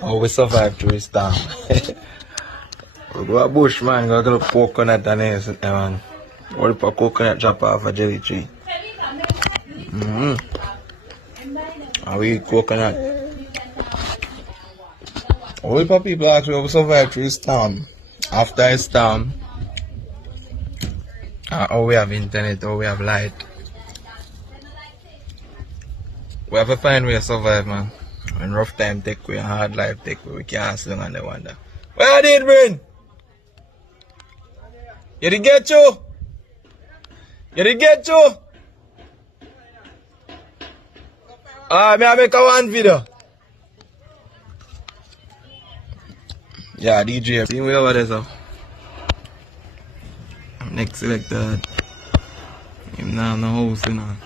Oh, we survived through this storm. We go a bush, man. Go get a coconut and everything, man. All the coconut drop off a jelly tree. And we eat coconut. All the people actually we survived through this storm. After a storm, oh, we have internet, oh, we have light. We have to find way to survive, man. When rough time take way, hard life take way, we can't sit down and wonder. Where did Bryn? You did get you? You did get you? May I make a one video? Yeah, DJ. See me over there, so. Next selected. Him now in the house, you know.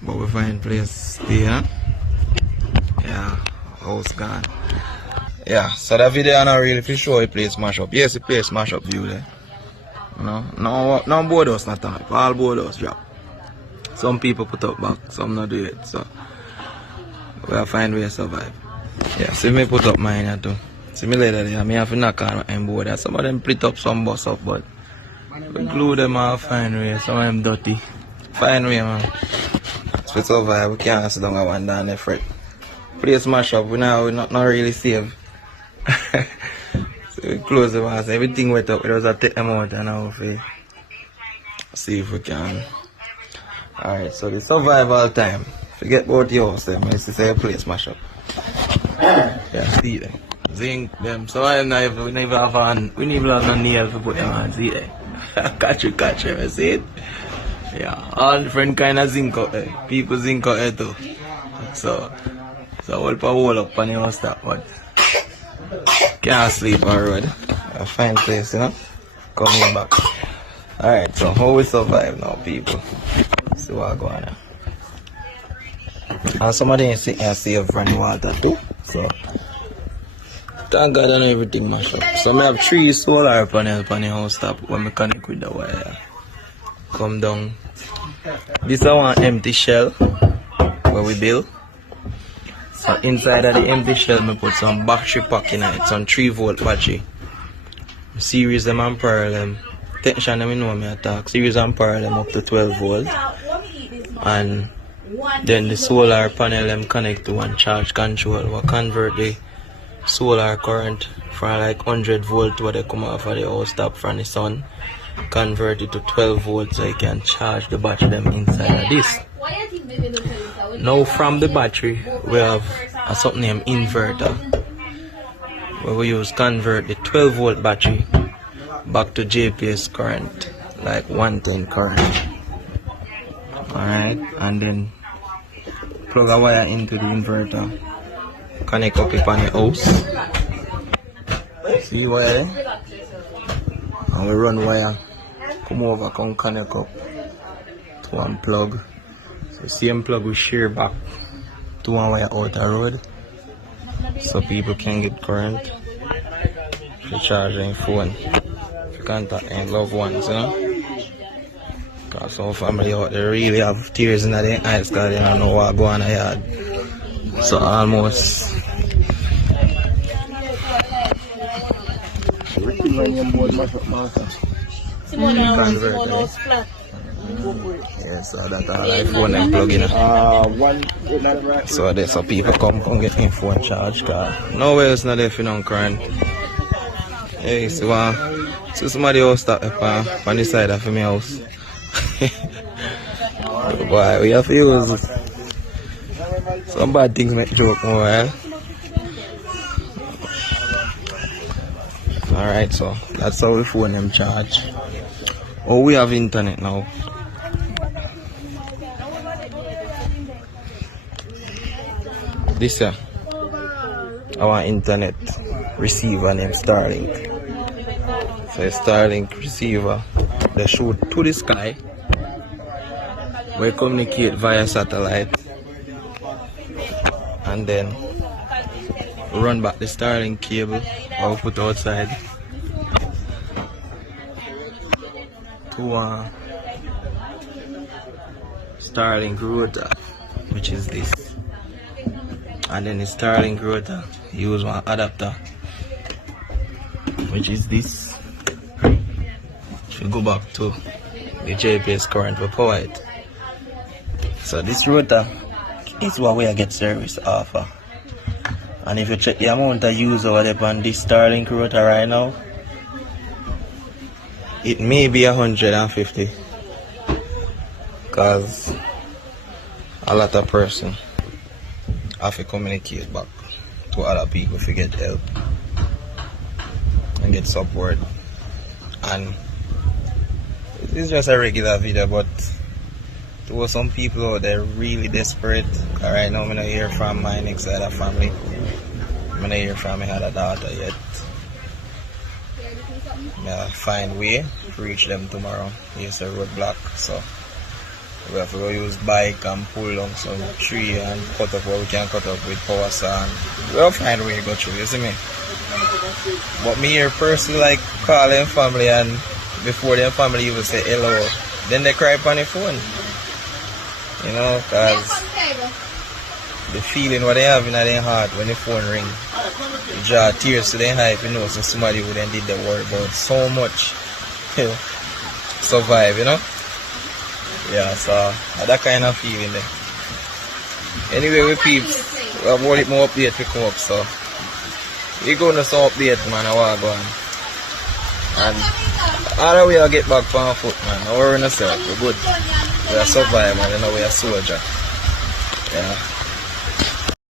But we find place there. Yeah, house gone. Yeah, so that video I'm not really for sure it plays smash up. Yes, it plays smash up view there. You know, no board house not type. All board house drop. Some people put up back, some not do it. So we'll find way to survive. Yeah, see me put up mine here too. See me later there, I have to knock on my board there. Some of them split up, some bust up, but we glue them all find way. Some of them dirty. Find way, man. So we survive, we can't sit down and one down the fret. Place smash up, we not really save. So we close the house, everything wet up, we just take them out and now we see if we can. Alright, so we survive all time. Forget about the house, them. I used to say place smash up. Yeah, see them. Zinc them. So we never have no nail to put them on, see them. catch you, I see it. Yeah, all different kind of zinc out there. People zinc out there too. So we'll put a wall up and you must stop, but can't sleep on road. A fine place, you know. Coming back. Alright, so how we survive now, people? See what going on. And some of them sitting here save running water too. So thank God I know everything mash up. So I have 3 solar panels on the house top when I connect with the wire. Come down. This is one empty shell where we build. So inside of the empty shell, I put some battery pack in it, some 3-volt battery. Series them and parallel. Tension them, you know me attack. Series and parallel up to 12 volt. And then the solar panel them connect to one charge control. We convert the solar current from like 100 volt where they come off of the house top from the sun. Convert it to 12 volts so you can charge the battery them inside of this. Now from the battery we have something named inverter where we use convert the 12 volt battery back to JPS current, like 110 current. Alright, and then plug a wire into the inverter, connect up it on the house. See the wire there? And we run wire, come over, come connect up to one plug. So same plug we share back to one wire out the road so people can get current to charge their phone, to contact their loved ones, you know. Because some family out there really have tears in their eyes because they don't know what go on in the yard. So almost convert. Yeah, so that's all iPhone and plug in. So there's some people come get their phone charged because nowhere else not there for no current. Hey, so somebody else start up on the side of my house. Boy, we have to use some bad things make joke more while. Alright, so that's how we phone them charge. Oh, we have internet now. This here, our internet receiver named Starlink. So a Starlink receiver, they shoot to the sky. We communicate via satellite and then run back the Starlink cable or put outside to Starlink router, which is this. And then the Starlink router use one adapter, which is this. Should go back to the JPS current for power it. So this router is what we get service offer. And if you check the amount of use over there on this Starlink router right now, it may be 150. Cause a lot of person have to communicate back to other people to get help and get support. And it's just a regular video, but there were some people out there really desperate. Right now I'm not hear from my next side of family. I'm not hear from my other daughter yet. I'll find way to reach them tomorrow. Here's a roadblock, so we have to go use bike and pull down some tree and cut up what we can cut up with power saw. We'll find a way to go through, you see me? But me here personally like call them family, and before them family even say hello, then they cry on the phone. You know, cause the feeling what they have in their heart when the phone ring, it draw tears to their eye if you know so somebody who then did the work about so much survive, you know? Yeah, so that kind of feeling there. Anyway, we peeps, we have more update to come up, so we go to some update, man, a while ago. And all the way I'll get back on foot, man. Don't worry yourself, we're good. We are survivors, you know, we are soldiers. Yeah.